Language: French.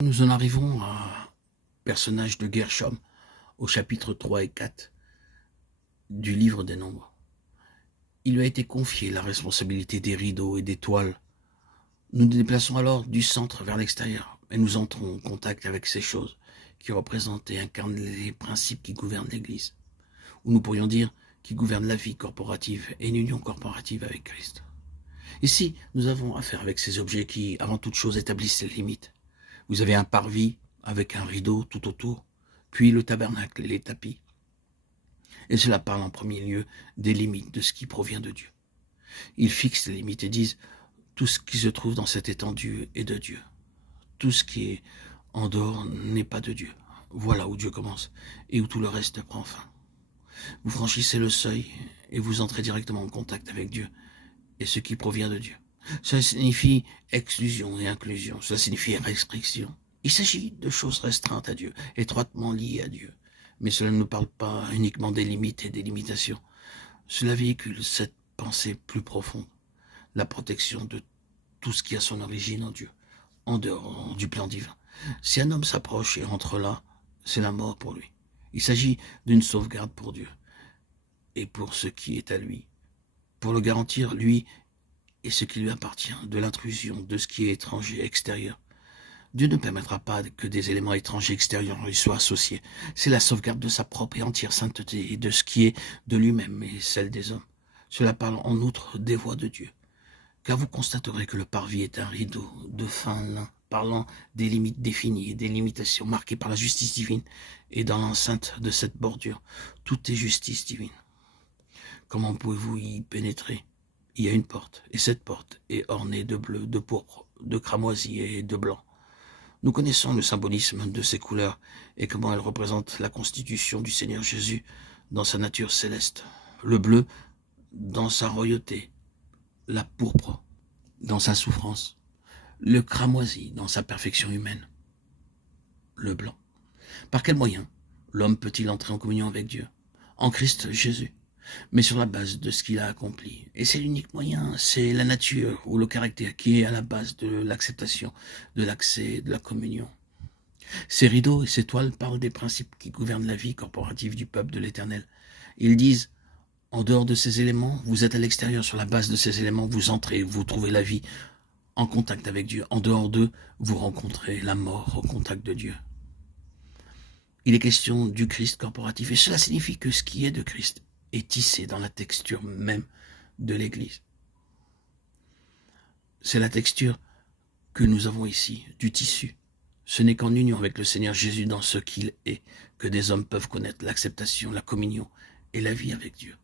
Nous en arrivons à personnage de Gershom au chapitre 3 et 4 du livre des Nombres. Il lui a été confié la responsabilité des rideaux et des toiles. Nous nous déplaçons alors du centre vers l'extérieur et nous entrons en contact avec ces choses qui représentent et incarnent les principes qui gouvernent l'Église, ou nous pourrions dire qui gouvernent la vie corporative et une union corporative avec Christ. Ici, nous avons affaire avec ces objets qui, avant toute chose, établissent les limites. Vous avez un parvis avec un rideau tout autour, puis le tabernacle et les tapis. Et cela parle en premier lieu des limites de ce qui provient de Dieu. Ils fixent les limites et disent tout ce qui se trouve dans cette étendue est de Dieu. Tout ce qui est en dehors n'est pas de Dieu. Voilà où Dieu commence et où tout le reste prend fin. Vous franchissez le seuil et vous entrez directement en contact avec Dieu et ce qui provient de Dieu. Cela signifie exclusion et inclusion. Cela signifie restriction. Il s'agit de choses restreintes à Dieu, étroitement liées à Dieu. Mais cela ne parle pas uniquement des limites et des limitations. Cela véhicule cette pensée plus profonde, la protection de tout ce qui a son origine en Dieu, en dehors du plan divin. Si un homme s'approche et entre là, c'est la mort pour lui. Il s'agit d'une sauvegarde pour Dieu et pour ce qui est à lui, pour le garantir, lui, et ce qui lui appartient, de l'intrusion, de ce qui est étranger, extérieur. Dieu ne permettra pas que des éléments étrangers extérieurs lui soient associés. C'est la sauvegarde de sa propre et entière sainteté et de ce qui est de lui-même et celle des hommes. Cela parle en outre des voies de Dieu. Car vous constaterez que le parvis est un rideau de fin lin, parlant des limites définies et des limitations marquées par la justice divine. Et dans l'enceinte de cette bordure, tout est justice divine. Comment pouvez-vous y pénétrer ? Il y a une porte, et cette porte est ornée de bleu, de pourpre, de cramoisi et de blanc. Nous connaissons le symbolisme de ces couleurs et comment elles représentent la constitution du Seigneur Jésus dans sa nature céleste. Le bleu dans sa royauté, la pourpre dans sa souffrance, le cramoisi dans sa perfection humaine, le blanc. Par quel moyen l'homme peut-il entrer en communion avec Dieu ? En Christ Jésus, mais sur la base de ce qu'il a accompli. Et c'est l'unique moyen, c'est la nature ou le caractère qui est à la base de l'acceptation, de l'accès, de la communion. Ces rideaux et ces toiles parlent des principes qui gouvernent la vie corporative du peuple de l'Éternel. Ils disent, en dehors de ces éléments, vous êtes à l'extérieur, sur la base de ces éléments, vous entrez, vous trouvez la vie en contact avec Dieu. En dehors d'eux, vous rencontrez la mort au contact de Dieu. Il est question du Christ corporatif, et cela signifie que ce qui est de Christ est tissé dans la texture même de l'Église. C'est la texture que nous avons ici, du tissu. Ce n'est qu'en union avec le Seigneur Jésus dans ce qu'il est que des hommes peuvent connaître l'acceptation, la communion et la vie avec Dieu.